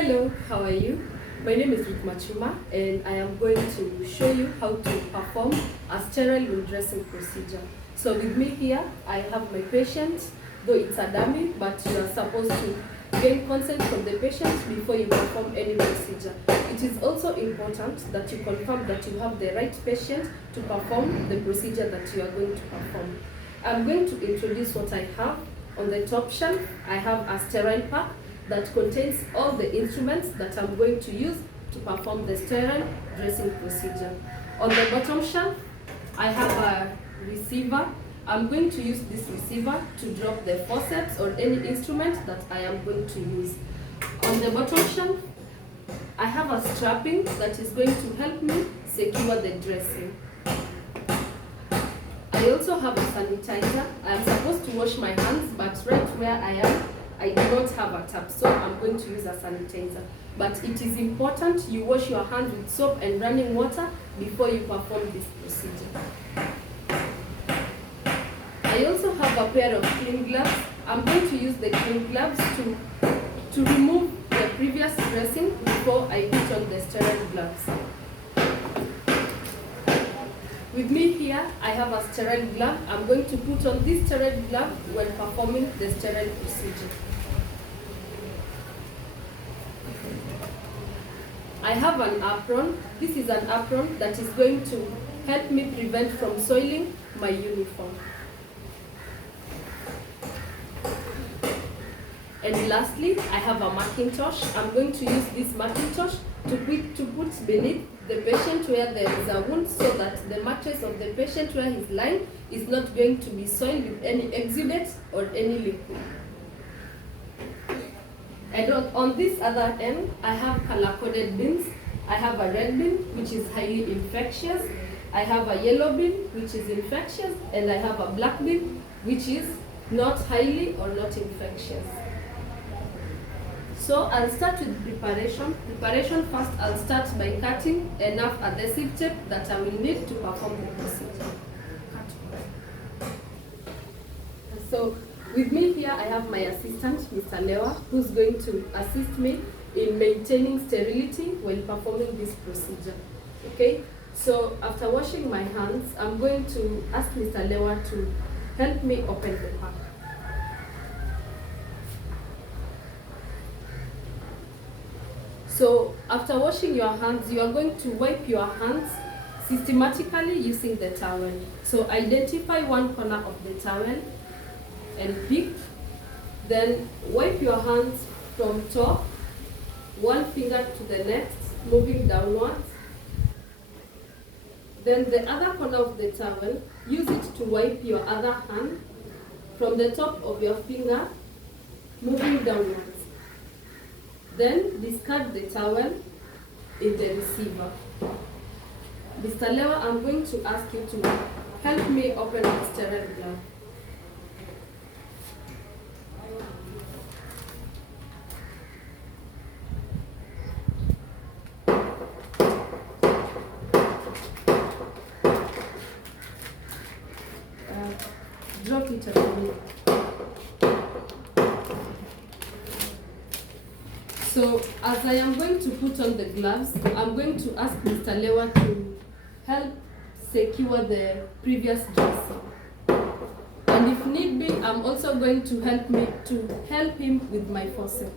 Hello, how are you? My name is Ruth Machuma and I am going to show you how to perform a sterile wound dressing procedure. So with me here, I have my patient, though it's a dummy, but you are supposed to gain consent from the patient before you perform any procedure. It is also important that you confirm that you have the right patient to perform the procedure that you are going to perform. I'm going to introduce what I have. On the top shelf, I have a sterile pack that contains all the instruments that I'm going to use to perform the sterile dressing procedure. On the bottom shelf, I have a receiver. I'm going to use this receiver to drop the forceps or any instrument that I am going to use. On the bottom shelf, I have a strapping that is going to help me secure the dressing. I also have a sanitizer. I am supposed to wash my hands, but right where I am, I do not have a tap, so I'm going to use a sanitizer. But it is important you wash your hands with soap and running water before you perform this procedure. I also have a pair of clean gloves. I'm going to use the clean gloves to remove the previous dressing before I put on the sterile gloves. With me here, I have a sterile glove. I'm going to put on this sterile glove when performing the sterile procedure. I have an apron. This is an apron that is going to help me prevent from soiling my uniform. And lastly, I have a Macintosh. I'm going to use this Macintosh to put beneath the patient where there is a wound, so that the mattress of the patient where he's lying is not going to be soiled with any exudate or any liquid. And on this other end, I have color-coded bins. I have a red bin, which is highly infectious. I have a yellow bin, which is infectious. And I have a black bin, which is not highly or not infectious. So I'll start with preparation. First, I'll start by cutting enough adhesive tape that I will need to perform the procedure. So with me here, I have my assistant, Mr. Lewa, who's going to assist me in maintaining sterility when performing this procedure. Okay? So after washing my hands, I'm going to ask Mr. Lewa to help me open the pack. So after washing your hands, you are going to wipe your hands systematically using the towel. So identify one corner of the towel and pick. Then wipe your hands from top, one finger to the next, moving downwards. Then the other corner of the towel, use it to wipe your other hand from the top of your finger, moving downwards. Then discard the towel in the receiver. Mr. Lewa, I'm going to ask you to help me open the sterile glove. Drop it at me. So as I am going to put on the gloves, I'm going to ask Mr. Lewa to help secure the previous dressing. And if need be, I'm also going to help him with my forceps.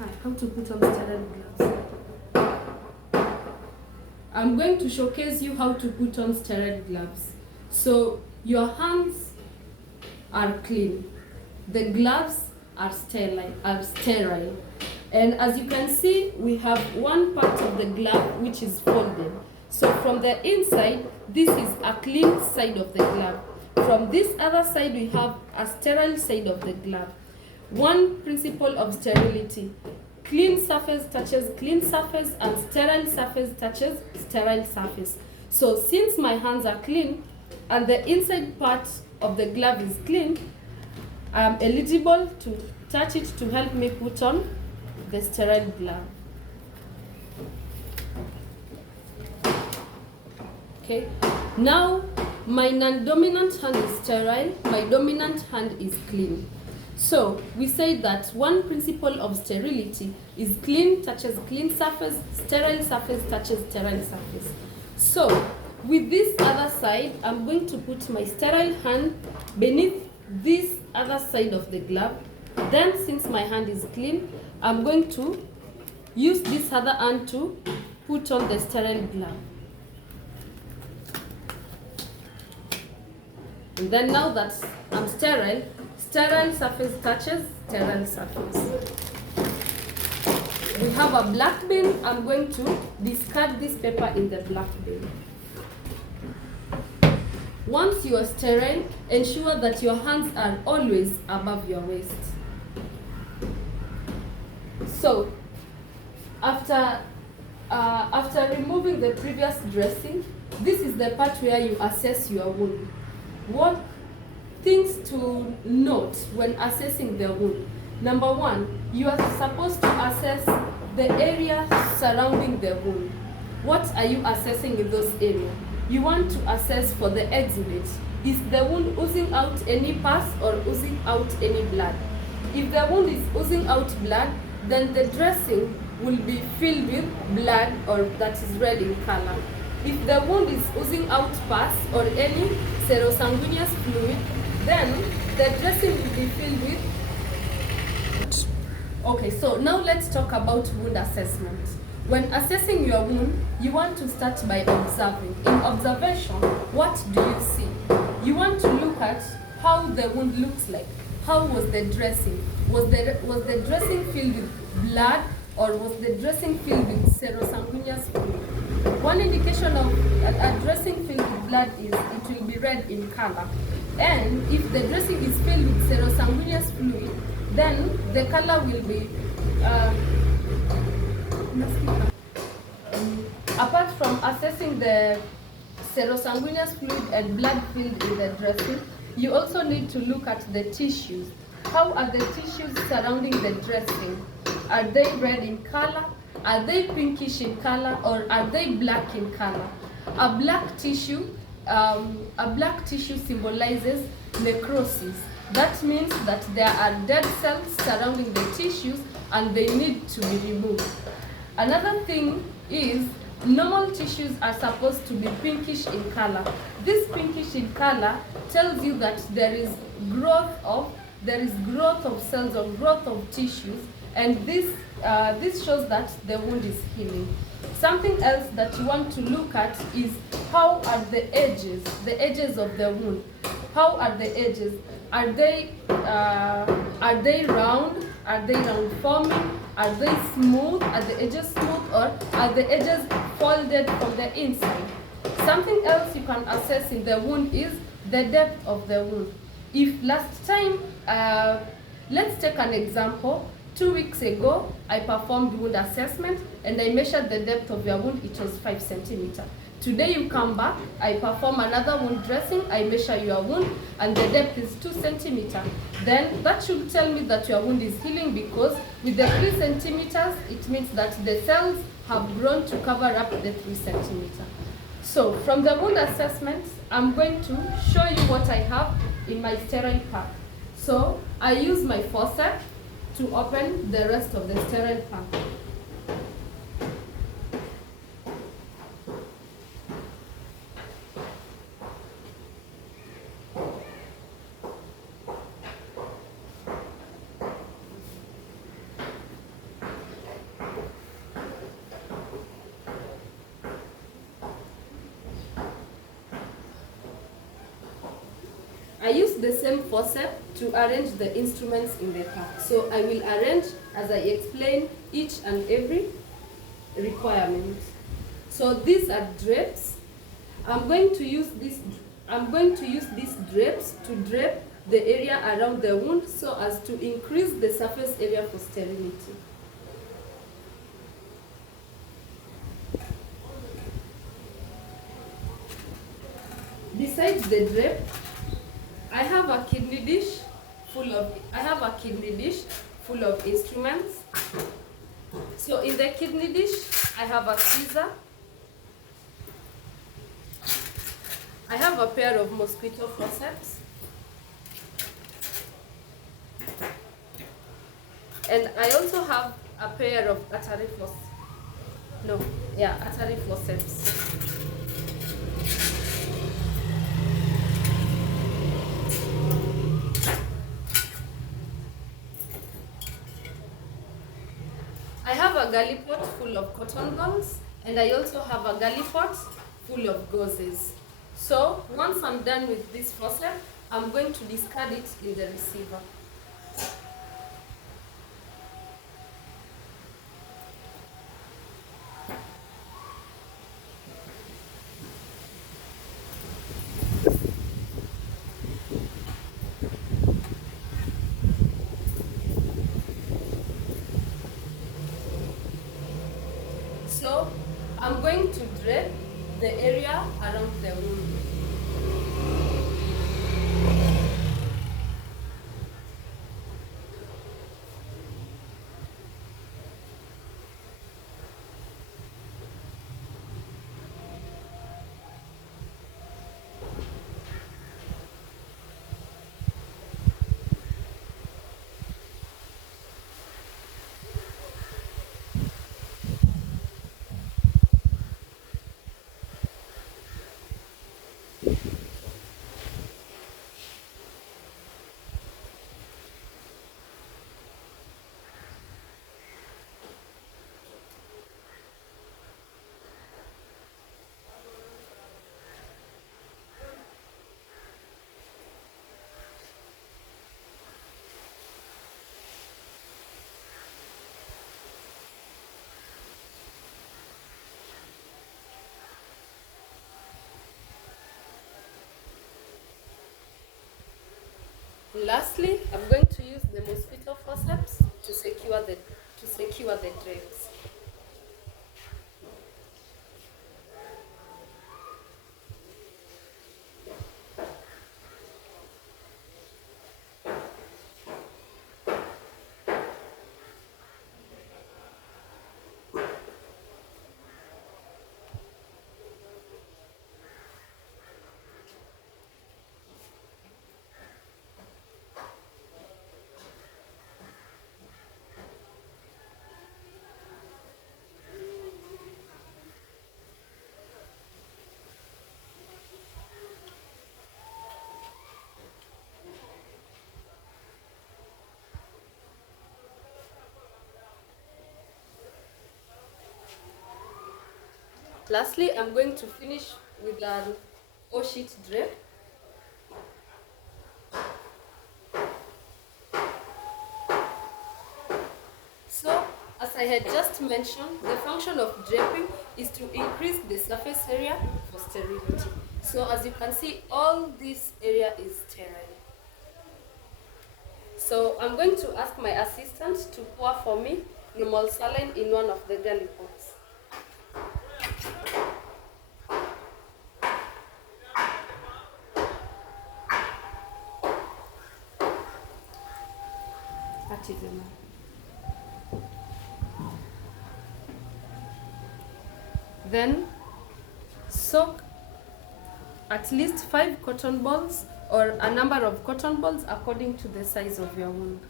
Hi, how to put on sterile gloves. I'm going to showcase you how to put on sterile gloves. So your hands are clean. The gloves are sterile. And as you can see, we have one part of the glove which is folded. So from the inside, this is a clean side of the glove. From this other side, we have a sterile side of the glove. One principle of sterility: clean surface touches clean surface and sterile surface touches sterile surface. So since my hands are clean and the inside part of the glove is clean, I am eligible to touch it to help me put on the sterile glove. Okay, now my non-dominant hand is sterile, my dominant hand is clean. So we say that one principle of sterility is clean touches clean surface, sterile surface touches sterile surface. So with this other side, I'm going to put my sterile hand beneath this other side of the glove. Then since my hand is clean, I'm going to use this other hand to put on the sterile glove. And then now that I'm sterile, sterile surface touches sterile surface. We have a black bin. I'm going to discard this paper in the black bin. Once you are sterile, ensure that your hands are always above your waist. So, after removing the previous dressing, this is the part where you assess your wound. What things to note when assessing the wound? Number one, you are supposed to assess the area surrounding the wound. What are you assessing in those areas? You want to assess for the exudate. Is the wound oozing out any pus or oozing out any blood? If the wound is oozing out blood, then the dressing will be filled with blood or that is red in color. If the wound is oozing out pus or any serosanguineous fluid, then the dressing will be filled with. Okay, so now let's talk about wound assessment. When assessing your wound, you want to start by observing. In observation, what do you see? You want to look at how the wound looks like. How was the dressing? Was the dressing filled with blood or was the dressing filled with serosanguineous fluid? One indication of a dressing filled with blood is it will be red in color. And if the dressing is filled with serosanguineous fluid, then the color will be apart from assessing the serosanguineous fluid and blood filled in the dressing, you also need to look at the tissues. How are the tissues surrounding the dressing? Are they red in color? Are they pinkish in color? Or are they black in color? A black tissue symbolizes necrosis. That means that there are dead cells surrounding the tissues and they need to be removed. Another thing is normal tissues are supposed to be pinkish in color. This pinkish in color tells you that there is growth of cells or growth of tissues, and this shows that the wound is healing. Something else that you want to look at is how are the edges of the wound. How are the edges? Are they round? Are they round forming? Are they smooth? Are the edges smooth or are the edges folded from the inside? Something else you can assess in the wound is the depth of the wound. If last time, let's take an example. 2 weeks ago, I performed wound assessment and I measured the depth of your wound. It was 5 centimeters. Today you come back, I perform another wound dressing, I measure your wound and the depth is 2 centimeters. Then that should tell me that your wound is healing, because with the 3 centimeters, it means that the cells have grown to cover up the 3 centimeters. So from the wound assessment, I'm going to show you what I have in my sterile pack. So I use my forceps to open the rest of the sterile pack. I use the same forceps to arrange the instruments in the pack. So I will arrange as I explain each and every requirement. So these are drapes. I'm going to use these drapes to drape the area around the wound so as to increase the surface area for sterility. Besides the drape, I have a kidney dish full of instruments. So in the kidney dish, I have a scissor. I have a pair of mosquito forceps. And I also have a pair of Atari floss. No, yeah, Atari forceps. I have a galley pot full of cotton balls, and I also have a galley pot full of gauzes. So once I'm done with this forceps, I'm going to discard it in the receiver. So I'm going to drape the area around the wound. Lastly, I'm going to use the mosquito forceps to secure the drapes. Lastly, I'm going to finish with an O-sheet drape. So, as I had just mentioned, the function of draping is to increase the surface area for sterility. So as you can see, all this area is sterile. So I'm going to ask my assistant to pour for me normal saline in one of the galley pots. That is enough. Then soak at least 5 cotton balls or a number of cotton balls according to the size of your wound.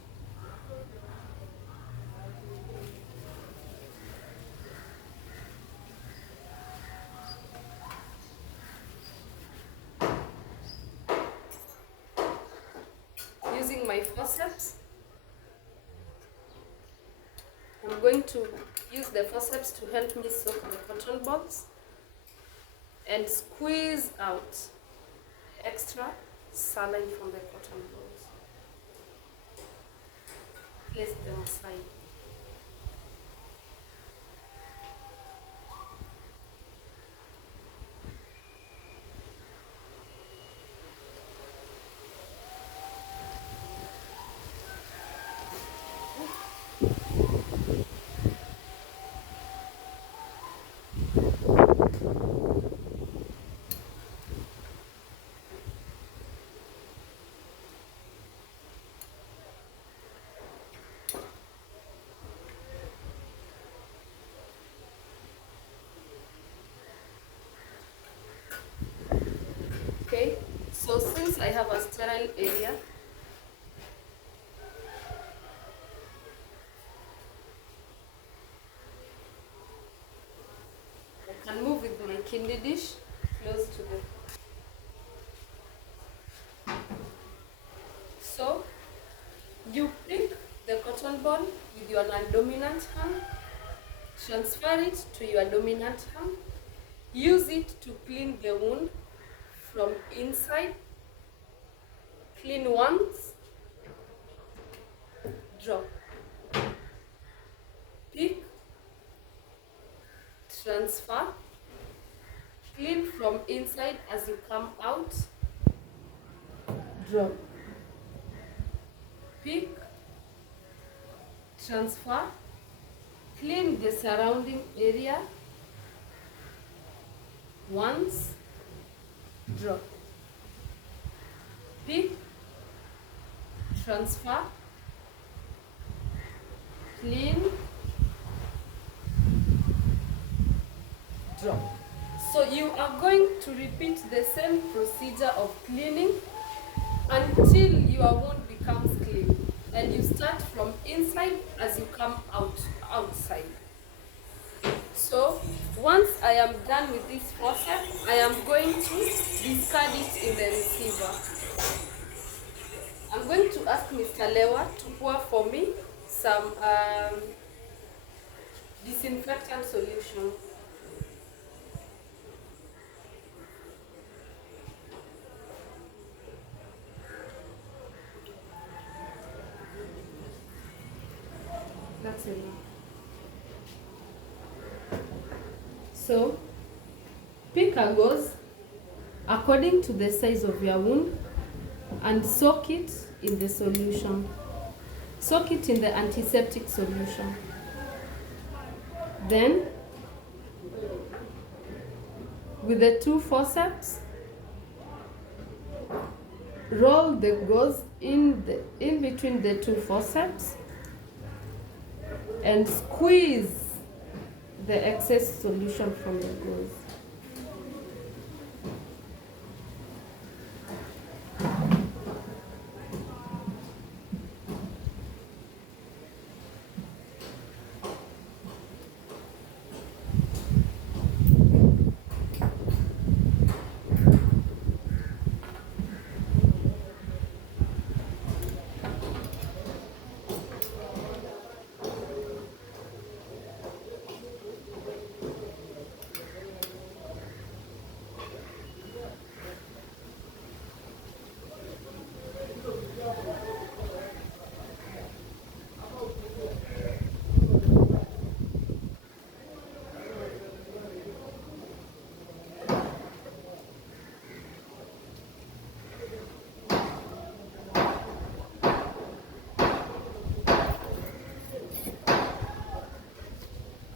Using my forceps, I'm going to use the forceps to help me soak the cotton balls and squeeze out extra saline from the cotton balls. Place them aside. Okay, so since I have a sterile area, kidney dish close to the. So you pick the cotton ball with your non-dominant hand, transfer it to your dominant hand, use it to clean the wound from inside, clean once, drop, pick, transfer, clean from inside as you come out, drop, pick, transfer, clean the surrounding area once, drop, pick, transfer, clean, drop. So you are going to repeat the same procedure of cleaning until your wound becomes clean, and you start from inside as you come outside. So once I am done with this process, I am going to discard it in the receiver. I'm going to ask Mr. Lewa to pour for me some disinfectant solution. That's enough. So pick a gauze according to the size of your wound and soak it in the solution. Soak it in the antiseptic solution. Then, with the two forceps, roll the gauze in between the two forceps and squeeze the excess solution from the gauze.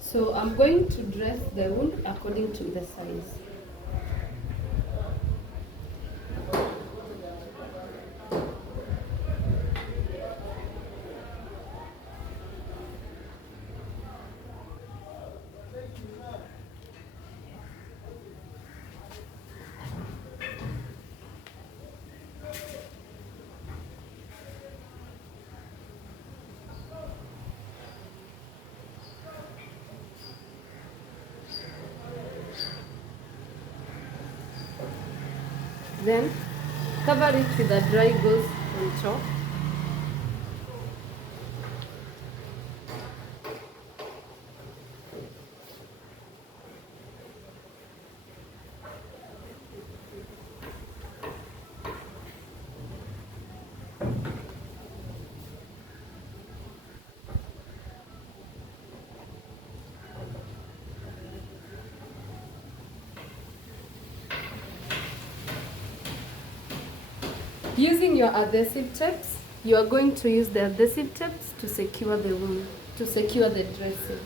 So I'm going to dress the wound according to the size. Then cover it with a dry gauze on top. Using your adhesive tapes, you are going to use the adhesive tapes to secure the wound, to secure the dressing.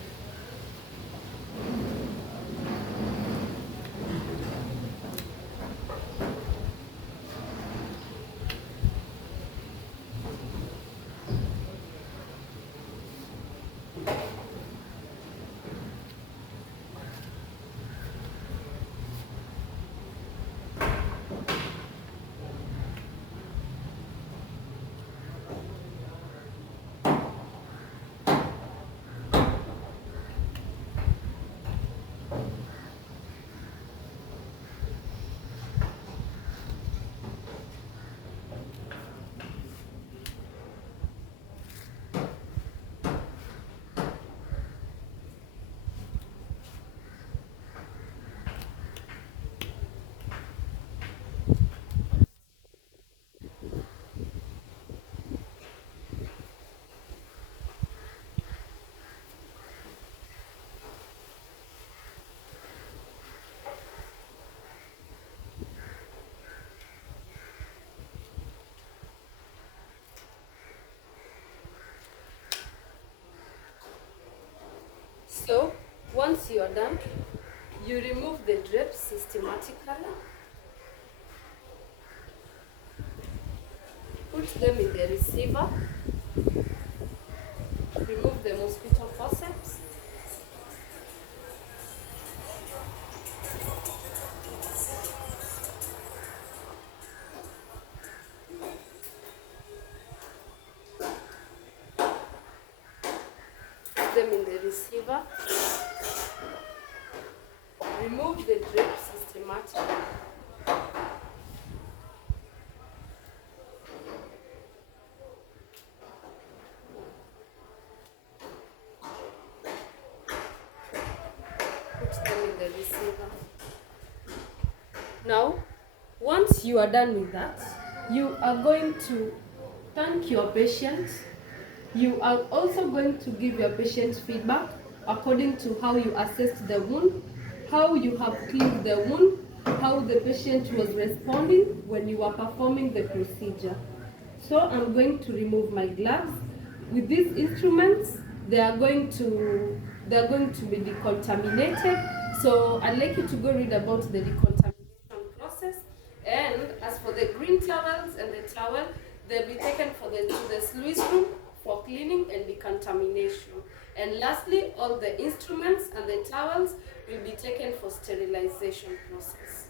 So once you are done, you remove the drips systematically, put them in the receiver, remove the mosquito forceps, put them in the receiver, remove the drip systematically. Put them in the receiver. Now, once you are done with that, you are going to thank your patient. You are also going to give your patient feedback according to how you assessed the wound, how you have cleaned the wound, how the patient was responding when you are performing the procedure. So I'm going to remove my gloves. With these instruments, they are going to be decontaminated. So I'd like you to go read about the decontamination process. And as for the green towels and the towel, they'll be taken to the sluice room for cleaning and decontamination. And lastly, all the instruments and the towels will be taken for sterilization process.